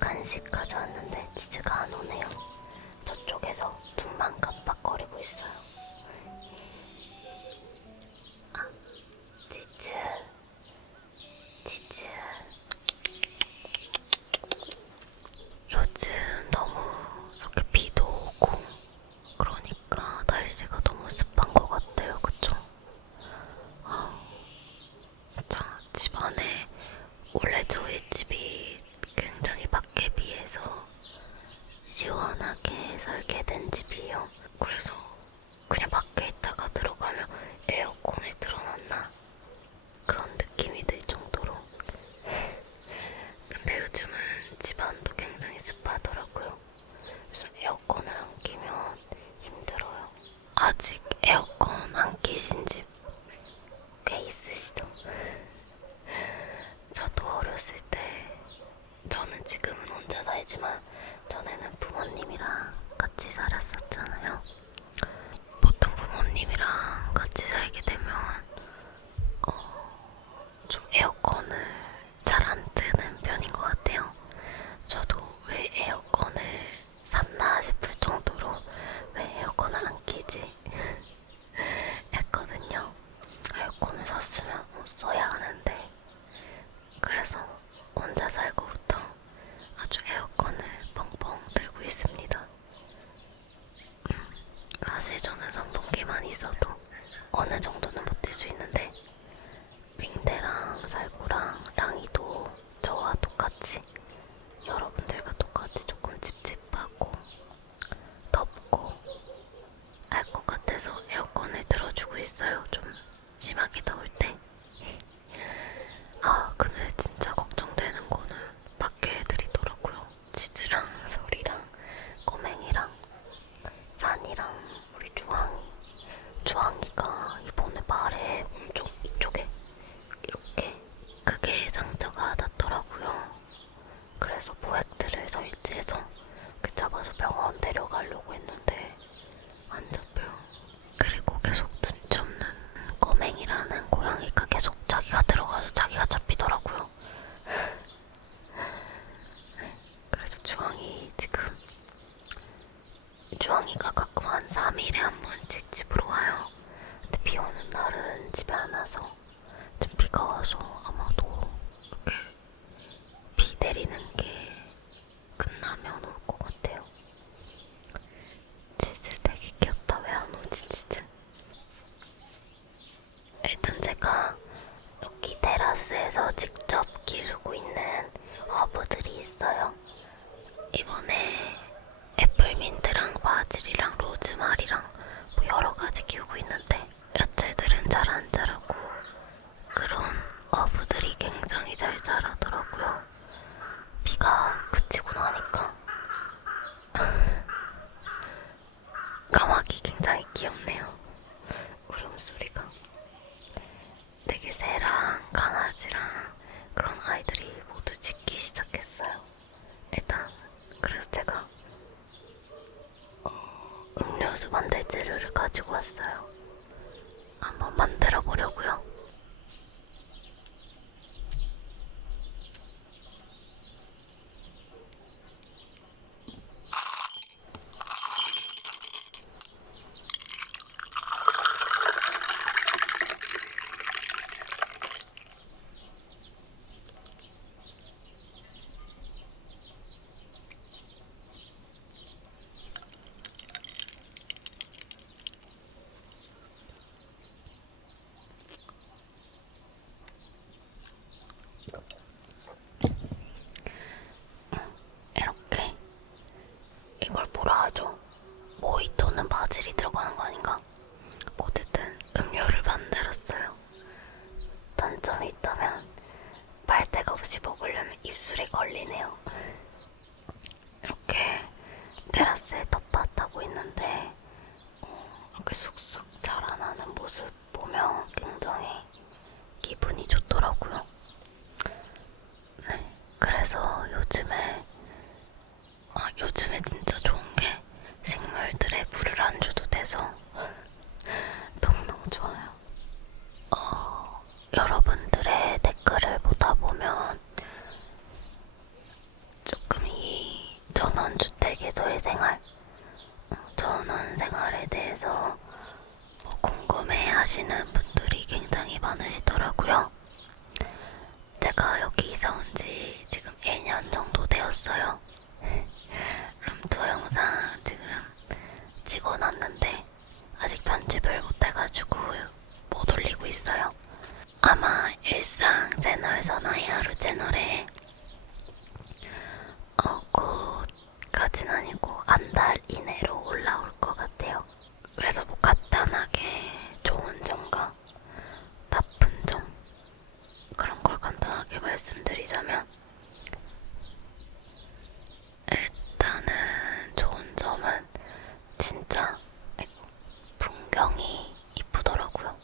간식 가져왔는데 치즈가 안 오네요. 저쪽에서 눈만 깜빡거리고 있어요. 아, 치즈. 요즘 너무 이렇게 비도 오고 그러니까 날씨가 너무 습한 것 같아요. 그쵸? 자, 집 안에 원래 저희 집이 굉장히 밖에 비해서 시원하게 설계된 집이에요. 그래서 그냥 밖에 있다가 들어가면 에어컨을 틀어놨나? 그런 느낌이 들 정도로. 근데 요즘은 집안도 굉장히 습하더라고요. 그래서 에어컨을 안 끼면 힘들어요. 아직 에어컨 안 끼신 집 꽤 있으시죠? 저도 어렸을 때, 저는 지금은 혼자 살지만 전에는 부모님이랑 같이 살았었잖아요. 보통 부모님이랑 같이 살게 되면 좀 에어컨을 잘 안 뜨는 편인 것 같아요. 저도 왜 에어컨을 샀나 싶을 정도로 왜 에어컨을 안 끼지 했거든요. 에어컨을 샀으면 써야 하는데, 그래서 혼자 살고부터 아주 에어컨을 뻥뻥 틀고 있습니다. 사실 저는 선풍기만 있어도 어느 정도는 버틸 수 있는데, 빙대랑 살구랑 랑이도 저와 똑같이, 여러분들과 똑같이 조금 찝찝하고 덥고 알 것 같아서 에어컨을 틀어주고 있어요. 좀 심하게 더울 때. 근데 진짜 걱정되는 거는 밖에 애들이더라고요. 치즈랑 소리랑 꼬맹이랑 산이랑 우리 주황이가 이번에 발에 엄청 이쪽에 이렇게 크게 상처가 났더라고요. 그래서 보액들을 설치해서 잡아서 병원 데려가려고 했는데 안 잡혀요. 그리고 계속 눈치 없는 꼬맹이라는 고양이가 계속 자기가 들어가서 자기가 잡히더라고요. 그래서 주황이가 가끔 한 3일에 한 번씩 집으로 와요. 근데 비 오는 날은 집에 안 와서, 지금 비가 와서 아마도 이렇게 비 내리는 게 끝나면 올 것 같아요. 치즈 되게 귀엽다. 왜 안 오지, 치즈? 일단 제가 여기 테라스에서 직접 기르고 있는 허브들이 있어요. 이번에 애플민트랑 바질이랑 로즈마리랑 뭐 여러 가지 키우고 있는데 야채들은 잘 안 자라고 그런 허브들이 굉장히 잘 자라더라고요. 비가 그치고 나니까. 입술이 걸리네요. 이렇게 테라스에 텃밭하고 있는데 이렇게 쑥쑥 자라나는 모습 보면 굉장히 기분이 좋더라고요. 네, 그래서 요즘에 진짜 좋은 게 식물들에 물을 안 줘도 돼서 너무너무 좋아요. 여러분들의 댓글을 보다 보면 조금 이 전원주택에서의 전원 생활에 대해서 궁금해 하시는 분들이 굉장히 많으시더라고요. 제가 여기 이사 온 지 지금 1년 정도 되었어요. 룸투어 영상 지금 찍어놨는데 아직 편집을 못해가지고 못 올리고 있어요. 아마 일상 채널 선아의 하루 채널에 곧까진 아니고 한 달 이내로 올라올 것 같아요. 그래서 뭐 간단하게 좋은 점과 나쁜 점 그런 걸 간단하게 말씀드리자면, 일단은 좋은 점은 진짜 풍경이 이쁘더라고요.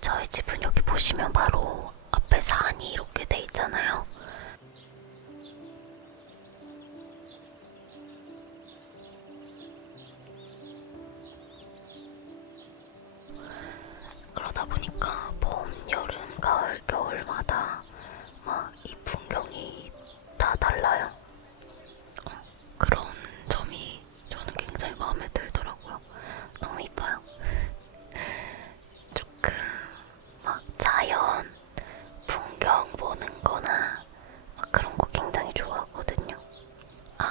저희 집은 여기 보시면 바로 앞에 산이 이렇게 돼 있잖아요. 그러다 보니까 봄, 여름, 가을, 겨울마다 막 이 풍경이 다 달라요. 그런 점이 저는 굉장히 마음에 들더라고요. 너무 이뻐요. 조금 막 자연, 풍경 보는 거나 막 그런 거 굉장히 좋아하거든요.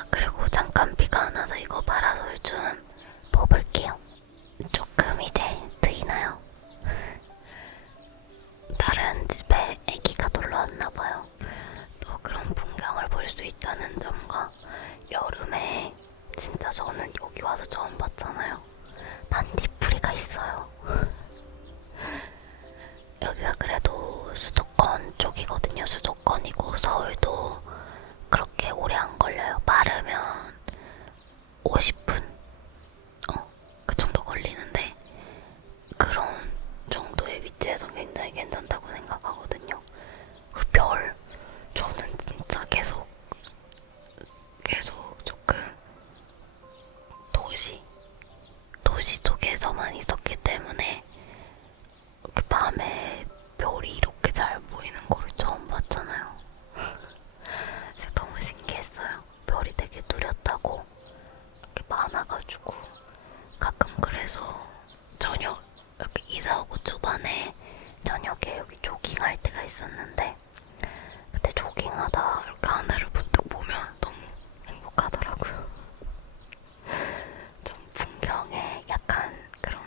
그리고 잠깐 비가 안 와서 이거 파라솔 좀 뽑을게요. 조금 이제 트이나요? 다른 집에 아기가 놀러 왔나봐요. 또 그런 풍경을 볼 수 있다는 점과 여름에 진짜 저는 여기 와서 처음 봤잖아요. 반딧불이가 있어요. 여기가 그래도 수도권 쪽이거든요. 수도권이고 서울도 그렇게 오래 안 걸려요. 빠르면 50분? 그 정도 걸리는데 그런 정도의 위치에서 굉장히 괜찮다고 생각하거든요. 그리고 저는 진짜 계속 조금 도시 속에서만 있었기 때문에 이렇게 밤에 별이 이렇게 잘 보이는 거를 처음 봤잖아요. 그래서 너무 신기했어요. 별이 되게 뚜렷하고 이렇게 많아가지고 가끔 그래서 저녁 이렇게 이사 오고 초반에 저녁에 여기 조깅할 때가 있었는데 그때 조깅하다 이렇게 하늘을 문득 보면 너무 행복하더라고요. 좀 풍경에 약간 그런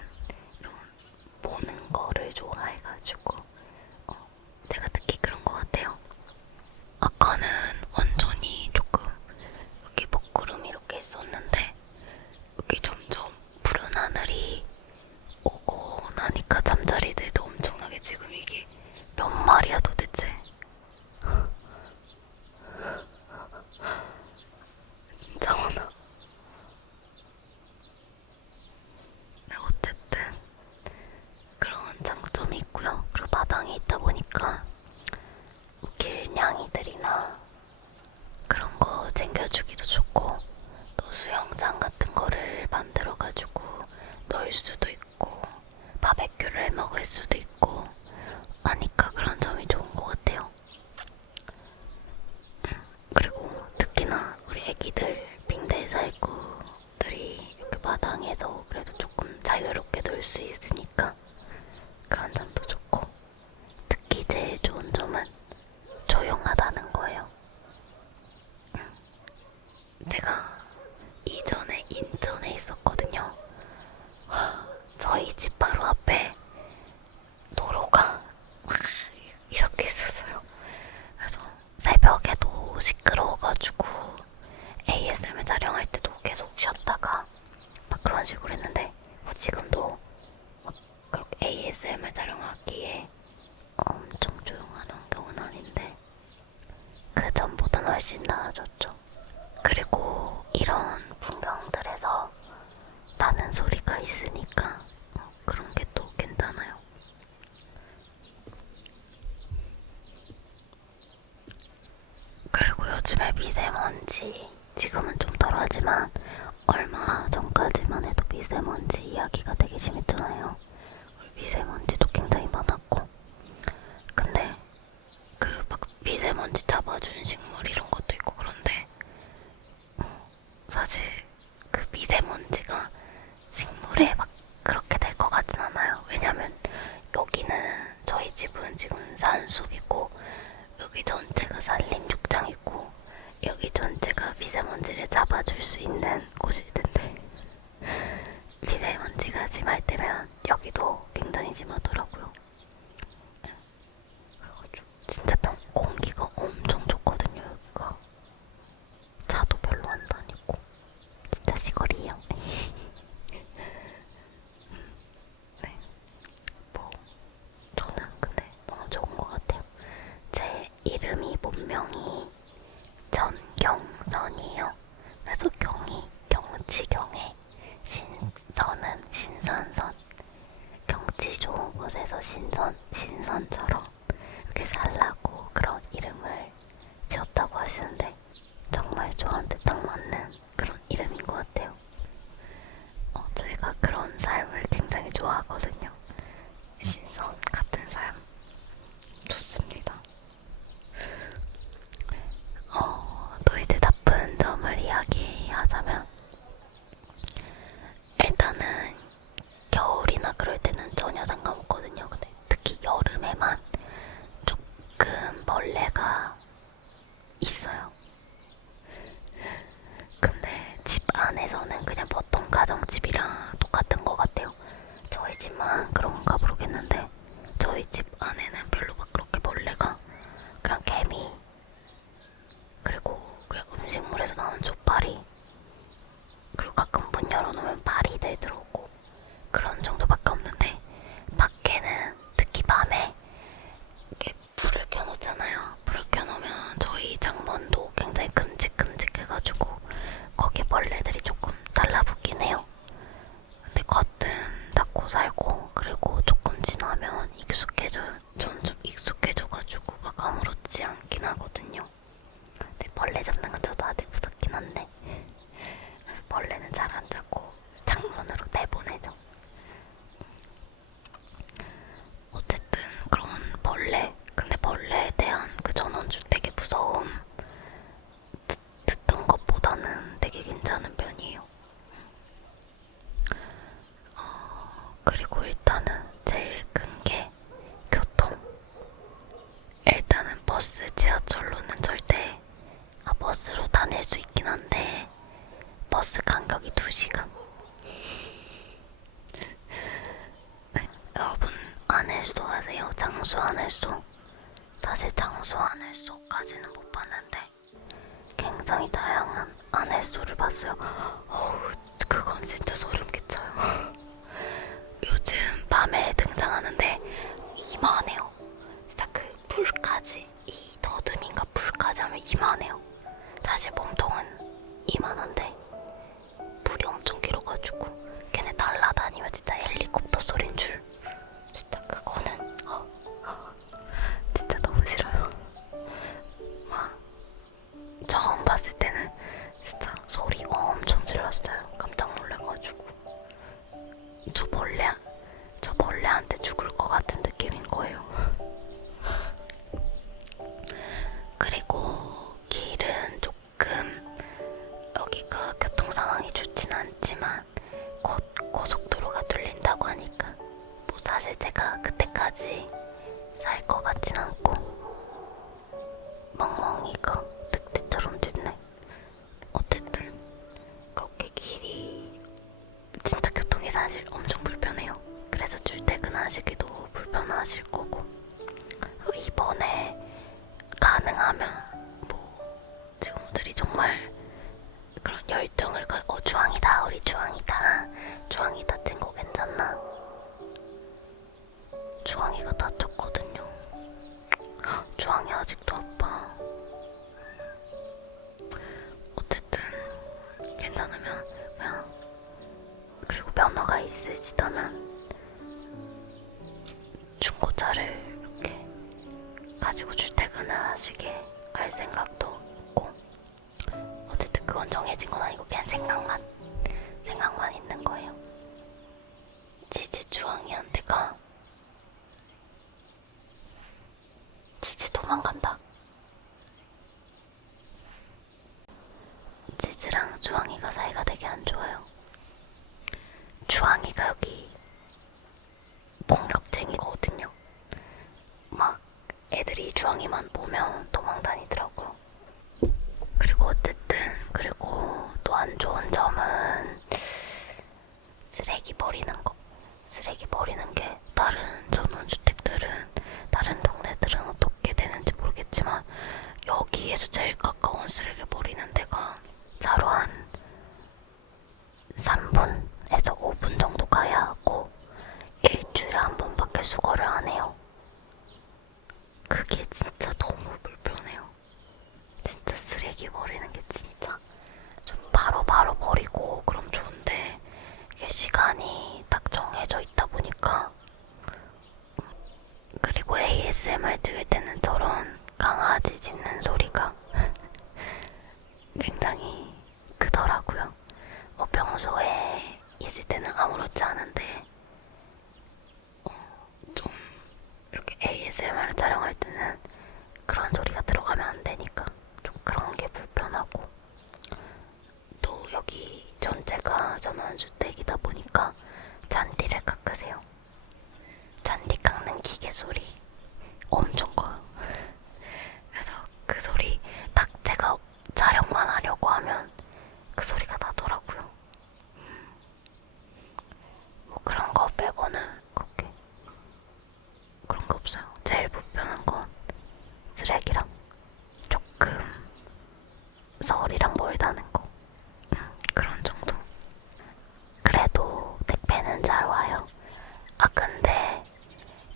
보는 거를 좋아해가지고 제가 특히 그런 것 같아요. 아까는 완전히 조금 여기 먹구름이 이렇게 있었는데 여기 점점 푸른 하늘이 오고 나니까 잠자리들도 엄청나게 지금 이게 몇 마리야 도대체? 진짜 많아. 네, 어쨌든 그런 장점이 있고요. 그리고 마당에 있다 보니까 길냥이들이나 그런 거 챙겨주기도 좋고 또 수영장 같은 거를 만들어가지고 놀 수도 있고 바베큐를 해 먹을 수도 있고 하니까 그런 점이 좋은 것 같아요. 그리고 특히나 우리 애기들 빙대에 살고들이 이렇게 마당에서 그래도 조금 자유롭게 놀 수 있으니까 그런 점도 좋고, 특히 제일 좋은 점은 조용하다는 거예요. 제가 이전에 인천에 있었거든요. 저희 집 바로 앞에 도로가 막 이렇게 있었어요. 그래서 새벽에도 시끄러워가지고 ASMR 촬영할 때도 계속 쉬었다가 막 그런 식으로 했는데 지금도 막 그렇게 ASMR 촬영하기에 엄청 조용한 환경은 아닌데 그 전보다는 훨씬 훨씬 나아졌죠. 그리고 이런 풍경들에서 나는 소리가 있으니까 그런 게 또 괜찮아요. 그리고 요즘에 미세먼지, 지금은 좀 덜하지만 얼마 전까지만 해도 미세먼지 이야기가 되게 심했잖아요. 미세먼지도 굉장히 많았고, 근데 그 막 미세먼지 잡아준 식물 이런 것도 있고 그런데 사실 그 미세먼지가 식물에 막 그렇게 될 것 같진 않아요. 왜냐면 여기는 저희 집은 지금 산속이고 여기 전체가 산림 육장이고 여기 전체가 미세먼지를 잡아줄 수 있는 곳일 텐데 미세먼지가 심할 때면 여기도 굉장히 심하더라고요. 그래가지고 진짜 공기가 엄청 좋거든요. 여기가 차도 별로 안 다니고 진짜 시골이에요. 네, 뭐 저는 근데 너무 좋은 것 같아요. 제 이름이 본명이 전경선이에요. 그래서 경이 경치경에, 신선은 신선선, 경치 좋은 곳에서 신선처럼 이렇게 살라고 그런 이름을 지었다고 하시는데 정말 저한테 딱 맞는 그런 이름인 것 같아요. 저희가 그런 삶을 굉장히 좋아하거든요. 신선 같은 삶 좋습니다. 또 이제 나쁜 점을 이야기하자면 일단은 겨울이나 그럴 때는 전혀 상관없거든요. 근데 특히 여름에만 조금 벌레가 있어요. 근데 집 안에서는 그냥 보통 가정집이랑 똑같은 것 같아요. 저희 집만 그런가 모르겠는데 저희 집 안에는 별로 막 그렇게 벌레가, 그냥 개미, 그리고 그냥 음식물에서 나오는 족파리, 그리고 가끔 문 열어놓으면 파리들 들어오고 그런 정도밖에 없는데 밖에는 특히 밤에 이렇게 불을 켜놓잖아요. 불을 켜놓으면 저희 창문도 굉장히 큼직큼직해가지고 거기에 벌레들이 조금 달라붙긴 해요. 근데 겉은 닫고 살고 그리고 조금 지나면 익숙해져요. 전 좀 익숙해져가지고 막 아무렇지 않긴 하거든요. 근데 벌레 잡는 건 저도 아직 무섭긴 한데 벌레는 잘 안 잡고 창문으로 내보내죠. 어쨌든 그런 벌레, 근데 벌레에 대한 그 전원줄 되게 무서움 듣던 것보다는 되게 괜찮은 편이에요. 그리고 일단은 제일 큰 게 교통. 일단은 버스, 지하철로는 절대, 버스로 다닐 수 있긴 한데 버스 간격이 2시간. 네, 여러분 안일수 아세요? 장수 안일수? 사실 장수 안일수까지는 못 봤는데 굉장히 다양한 안일수를 봤어요. 그건 진짜 소름 끼쳐요. 요즘 밤에 등장하는데 이만해요. 진짜 그 불까지, 이 더듬이인가 불까지 하면 이만해요. 사실 몸통은 이만한데 불이 엄청 길어가지고 걔네 날라다니면 진짜 헬리콥터 소린 줄. 진짜 그거는 진짜 너무 싫어요. 와, 처음 봤을 때는 진짜 소리 엄청 질렀어요. 깜짝 놀라가지고 저 벌레한테 죽을 것 같은 느낌인 거예요. 그리고 길은 조금 여기가 교통 상황이 좋진 않지만 곧 고속도로가 뚫린다고 하니까 뭐 사실 제가 그때까지 살 것 같진 않고 멍멍이가 늑대처럼 짖네. 어쨌든 그렇게 길이 진짜 교통이 사실 엄청 불편해요. 그래서 출퇴근하시기도 불편하실 거고 이번에 가능하면 뭐 친구들이 정말 그런 열정을 주황이다, 우리 주황이다, 주황이다 친구 괜찮나? 주황이가 다쳤거든요. 주황이 아직도 아파. 괜찮으면 그냥, 그리고 면허가 있으시다면 중고차를 이렇게 가지고 출퇴근을 하시게 할 생각도 있고, 어쨌든 그건 정해진 건 아니고 그냥 생각만 있는 거예요. 지지 주황이한테가 지지 도망간다. 지지랑 주황이가 사이가 되게 안 좋아요. 주황이가 여기 폭력쟁이거든요. 막 애들이 주황이만 보면 도망 다니더라고요. 그리고 어쨌든, 그리고 또 안 좋은 점은 쓰레기 버리는 거. 쓰레기 버리는 게 다른 전원주택들은, 다른 동네들은 어떻게 되는지 모르겠지만 여기에서 제일 가까운 쓰레기 버리는 데가 차로 한 3분에서 5분 정도 가야 하고 일주일에 한 번밖에 수거를 안 해요. 그게 진짜 너무 불편해요. 진짜 쓰레기 버리는 게 진짜 좀 바로 버리고 그럼 좋은데, 이게 시간이 딱 정해져 있다 보니까. 그리고 ASMR 찍을 때는 저런 강아지 짖는 소리가 굉장히 크더라고요. 평소에 있을 때는 아무렇지 않은데 좀 이렇게 ASMR 촬영할 때는 그런 소리가 들어가면 안 되니까 좀 그런 게 불편하고, 또 여기 전체가 전원주택이다 보니까 잔디를 깎으세요. 잔디 깎는 기계 소리 엄청 커요. 그래서 그 소리 딱 제가 촬영만 하려고 하면 그 소리가 나더라고요. 뭐 그런 거 빼고는 그렇게 그런 거 없어요. 제일 불편한 건 쓰레기랑 조금 서울이랑 멀다는 거, 그런 정도. 그래도 택배는 잘 와요. 아 근데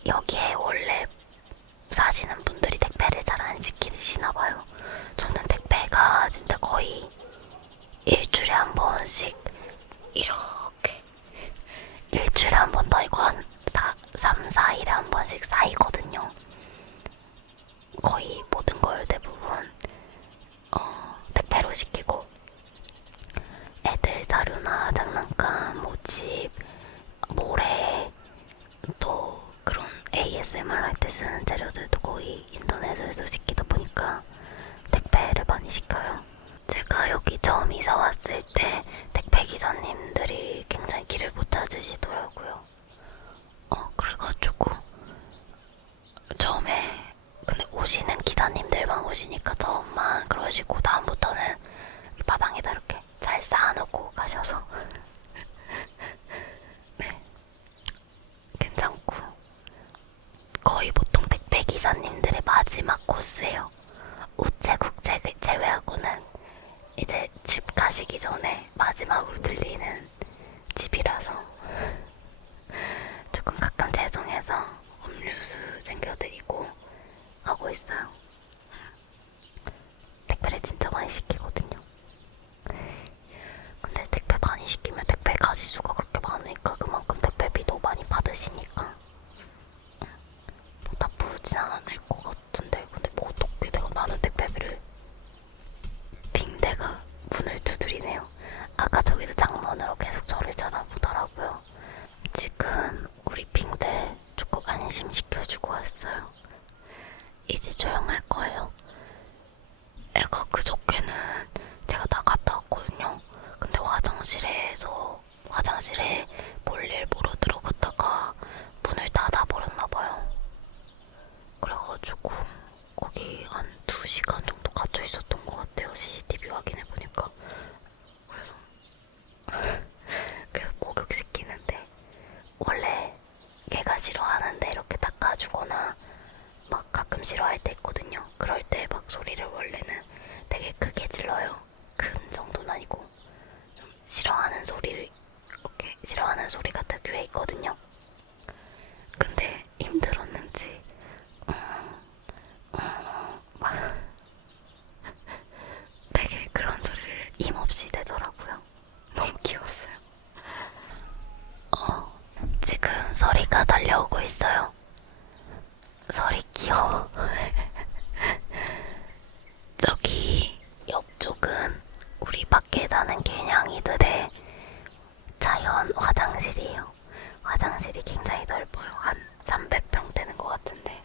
여기에 원래 사시는 분들이 택배를 잘 안 시키시나 봐요. 저는 택배가 진짜 거의 일주일에 한 번씩 이렇게, 일주일에 한 번도 아니고 한 3, 4일에 한 번씩 쌓이거든요. 거의 모든 걸 대부분 택배로 시키고, 애들 자료나 장난감, 모집, 모래, 또 그런 ASMR 할 때 쓰는 재료들도 거의 인터넷에서 시키다 보니까 택배를 많이 시켜요. 제가 여기 처음 이사 왔을 때 택배 기사님들이 굉장히 길을 못 찾으시더라고요. 그래가지고 처음에, 근데 오시는 기사님들만 오시니까 처음만 그러시고 다음부터는 바닥에다 이렇게 잘 쌓아놓고 가셔서 네, 괜찮고, 거의 보통 택배 기사님들의 마지막 코스예요. 우체국 제외하고는 이제 집 가시기 전에 마지막으로 들리는 집이라서 조금 가끔 죄송해서 음료수 챙겨드리고 하고 있어요. 택배를 진짜 많이 시키거든요. 근데 택배 많이 시키면 택배 가지수가 그렇게 많으니까 그만큼 택배비도 많이 받으시니까 뭐 나쁘진 않을 것 같은데, 근데 뭐 어떻게 내가 많은 택배비를, 빙대가 문을 두드리네요. 아까 저기서 창문으로 계속 저를 쳐다보더라고요. 지금 우리 빙대 조금 안심시켜주고 왔어요. 이제 조용할 거예요. 애가 그저께는 제가 나갔다 왔거든요. 근데 화장실에 볼일 보러 들어갔다가 문을 닫아버렸나봐요. 그래가지고 거기 한 2시간 정도 갇혀 있었던 것 같아요. CCTV 확인해보니까. 그래서 목욕시키는데, 원래 걔가 싫어하는데 이렇게 닦아주거나 막 가끔 싫어할 때 있거든요. 그럴 때 막 소리를 원래는 되게 크게 질러요. 큰 정도는 아니고 좀 싫어하는 소리를, 이렇게 싫어하는 소리가 특유에 있거든요. 근데 힘들었는지 막 되게 그런 소리를 힘없이 내더라고요. 너무 귀여웠어요. 지금 서리가 달려오고 있어요. 서리 귀여워. 저기 옆쪽은 우리 밖에 사는 길냥이들의 자연 화장실이에요. 화장실이 굉장히 넓어요. 한 300평 되는 것 같은데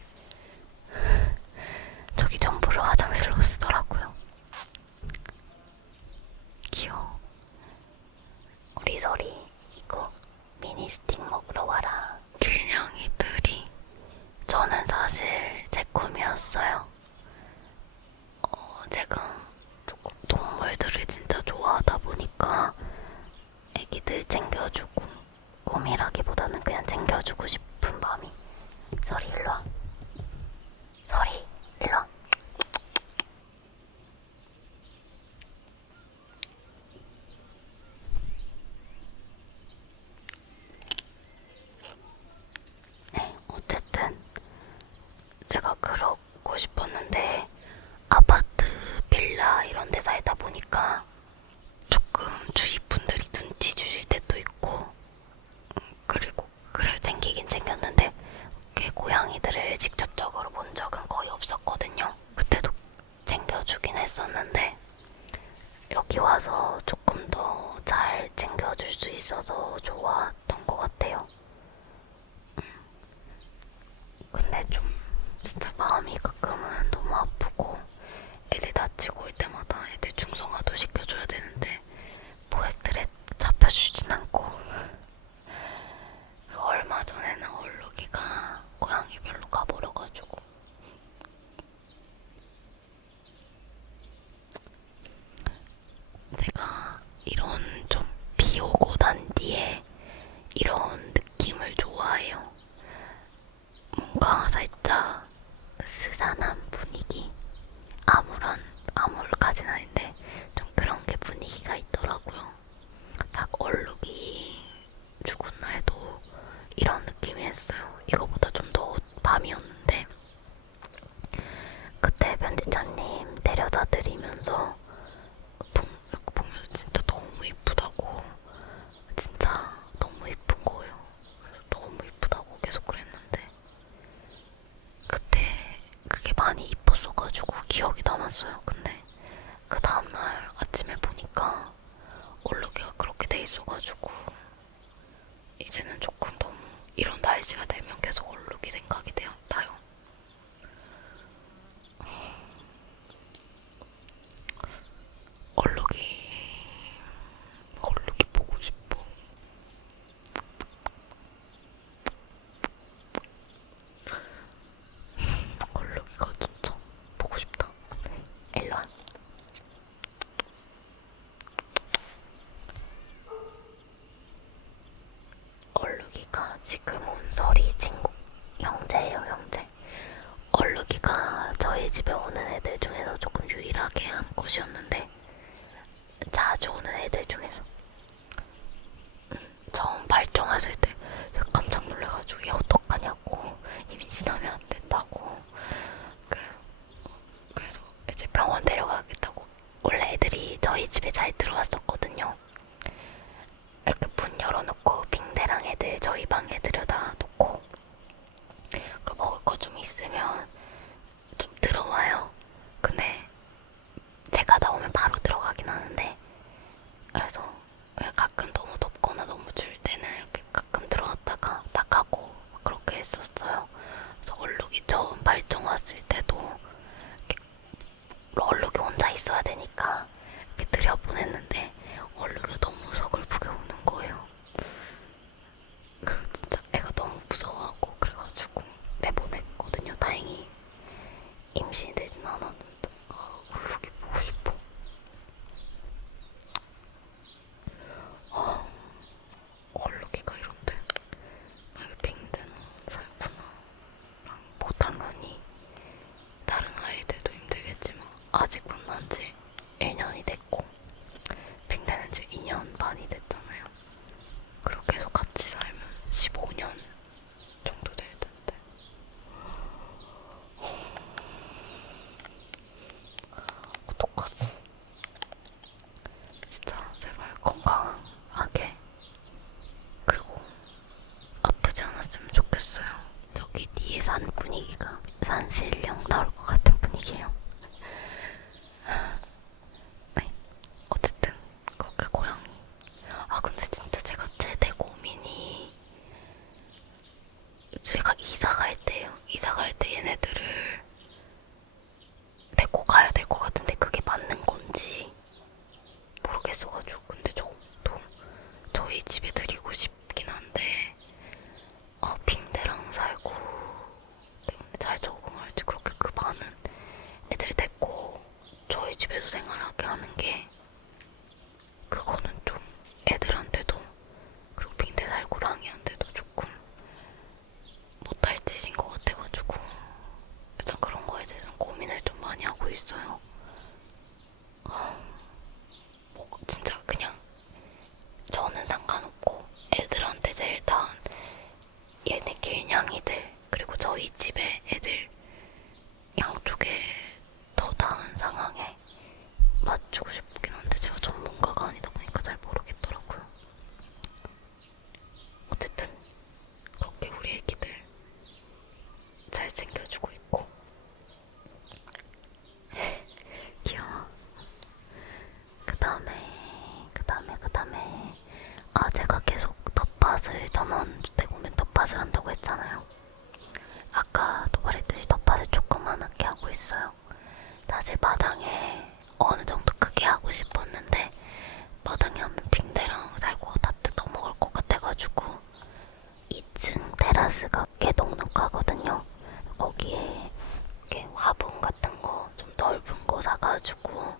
저기 전부를 화장실로 쓰더라고요. 귀여워. 우리 소리 이거 미니 스틱 먹으러 와라. 길냥이들이 저는 사실 제 꿈이었어요. 제가 조금 동물들을 진짜 좋아하다 보니까 애기들 챙겨주고 꿈이라기보다는 그냥 챙겨주고 싶은 마음이. 서리 일로와. 서리 일로와. 네, 어쨌든 제가 그러고 싶었는데 아파트, 빌라 이런 데 살다 보니까 조금 주위 분들이 눈치 주실 때도 있고, 그리고 그를 챙기긴 챙겼는데 이렇게 고양이들을 직접적으로 본 적은 거의 없었거든요. 그때도 챙겨주긴 했었는데 여기 와서 조금 더 잘 챙겨줄 수 있어서 좋았던 것 같아요. 근데 좀 진짜 마음이 가끔은 너무 아프고, 애들 다치고 올 때마다 애들 중성화도 시켜줘야 되는데 모액들에 잡혀주진 않고, 얼마 전에는 얼룩이가 고양이 별로 가버려가지고 제가 이런 좀 비 오고 난 뒤에 이런 느낌을 좋아해요. 뭔가 살짝 스산한 분위기, 암울까진 아닌데 좀 그런 게 분위기가 있더라고요. 딱 얼룩이 죽은 날도 이런 느낌이었어요. 이거보다 좀 더 밤이었는데 그때 편집자님 데려다 드리면서 보면 진짜 너무 이쁘다고, 진짜 너무 이쁜 거예요. 그래서 너무 이쁘다고 계속 그랬는데 그때 그게 많이 이뻤어가지고 기억이 남았어요. 근데 그 다음날 아침에 보니까 얼룩이가 그렇게 돼 있어가지고 이제는 조금 너무 이런 날씨가 되면 계속 얼룩이 생각이 나요. 얼룩이 보고 싶어. 얼룩이가 진짜 보고 싶다. 일로와. 얼룩이가 지금 온 설이 친구, 형제예요, 형제. 얼룩이가 저희 집에 오는 애들 중에서 조금 유일하게 암컷이었는데 자주 오는 애들 중에서 처음 발정했을 때 깜짝 놀래가지고 얘 어떡하냐고, 임신하면 안 된다고. 그래서 이제 병원 데려가겠다고. 원래 애들이 저희 집에 잘 들어왔었거든요. 이렇게 문 열어놓고 빙대랑 애들 저희 방에 들여다 놓고, 그리고 먹을 거 좀 있으면 좀 들어와요. 근데 제가 나오면 바로 분위기가 산신령 나올 것 같은 분위기예요. 네, 어쨌든 그렇게 고양이. 아 근데 진짜 제가 최대 고민이 제가 이사 갈 때요. 이사 갈 때 얘네들을 데리고 가야 될 것 같은데 그게 맞는 건지 모르겠어가지고. 근데 저도 저희 집에 드리고 싶긴 한데 빙대랑 살고 때문에 잘 적응할지. 그렇게 그 많은 애들 데리고 저희 집에서 생활하게 하는 게 그거는 좀 애들한테도 그리고 빙대 살고 랑이한테도 조금 못할 짓인 것 같아가지고 일단 그런 거에 대해서는 고민을 좀 많이 하고 있어요. 뭐 진짜 그냥 저는 상관없고 애들한테 제일 다 얘네 길냥이들 그리고 저희 집에 애들 양쪽에 더 나은 상황에 맞추고 싶긴 한데 제가 전문가가 아니다 보니까 잘 모르겠더라고요. 어쨌든 그렇게 우리 애기들 잘 챙겨주고 있고 귀여워. 그 다음에 제가 계속 텃밭을 전원주택 오면 텃밭을 한다고 했잖아요. 아까도 말했듯이 텃밭을 조그만하게 하고 있어요. 사실 마당에 어느 정도 크게 하고 싶었는데 마당에 하면 빙대랑 살구가 다 뜯어먹을 것 같아가지고 2층 테라스가 꽤 넉넉하거든요. 거기에 이렇게 화분 같은 거 좀 넓은 거 사가지고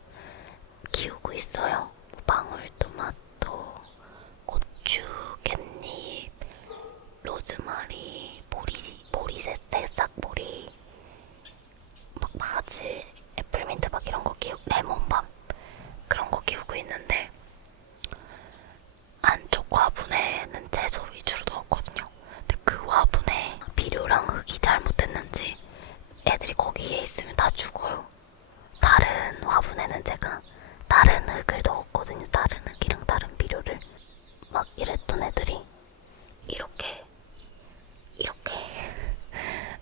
키우고 있어요. 방울토마토, 고추, 깻잎, 로즈마리, 새싹보리, 막 바질, 애플민트 막 이런 거 레몬밤 그런 거 키우고 있는데 안쪽 화분에는 채소 위주로 넣었거든요. 근데 그 화분에 비료랑 흙이 잘못됐는지 애들이 거기에 있으면 다 죽어요. 다른 화분에는 제가 다른 흙을 넣었거든요. 다른 흙이랑 다른 비료를. 막 이랬던 애들이 이렇게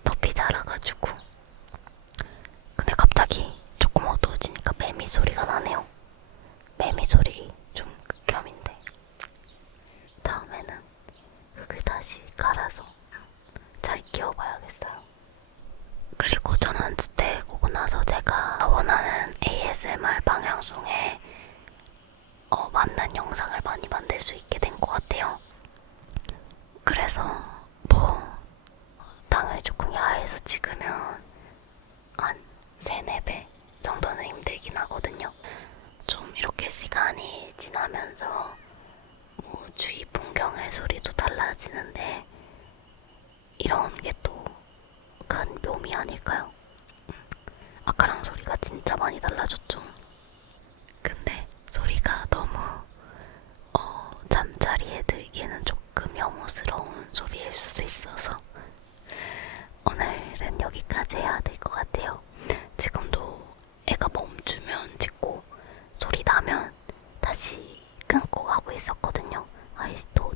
높이 자라가지고. 근데 갑자기 조금 어두워지니까 매미 소리가 나네요. 매미 소리 좀 극혐인데 다음에는 흙을 다시 갈아서 잘 키워봐야겠어요. 그리고 전원주택 오고 나서 제가 원하는 ASMR 방향성에 맞는 영상을 많이 만들 수 있게 된 것 같아요. 그래서 뭐 땅을 조금 야외에서 찍으면 한 3-4배 정도는 힘들긴 하거든요. 좀 이렇게 시간이 지나면서 뭐 주위 풍경의 소리도 달라지는데 이런 게 또 큰 묘미 아닐까요? 아까랑 소리가 진짜 많이 달라졌죠. 근데 소리가 너무 잠자리에 들기에는 조금 혐오스러운 소리일 수도 있어서 오늘은 여기까지 해야 될 것 같아요. 지금도 애가 멈추면 찍고 소리 나면 다시 끊고 하고 있었거든요. 아이 또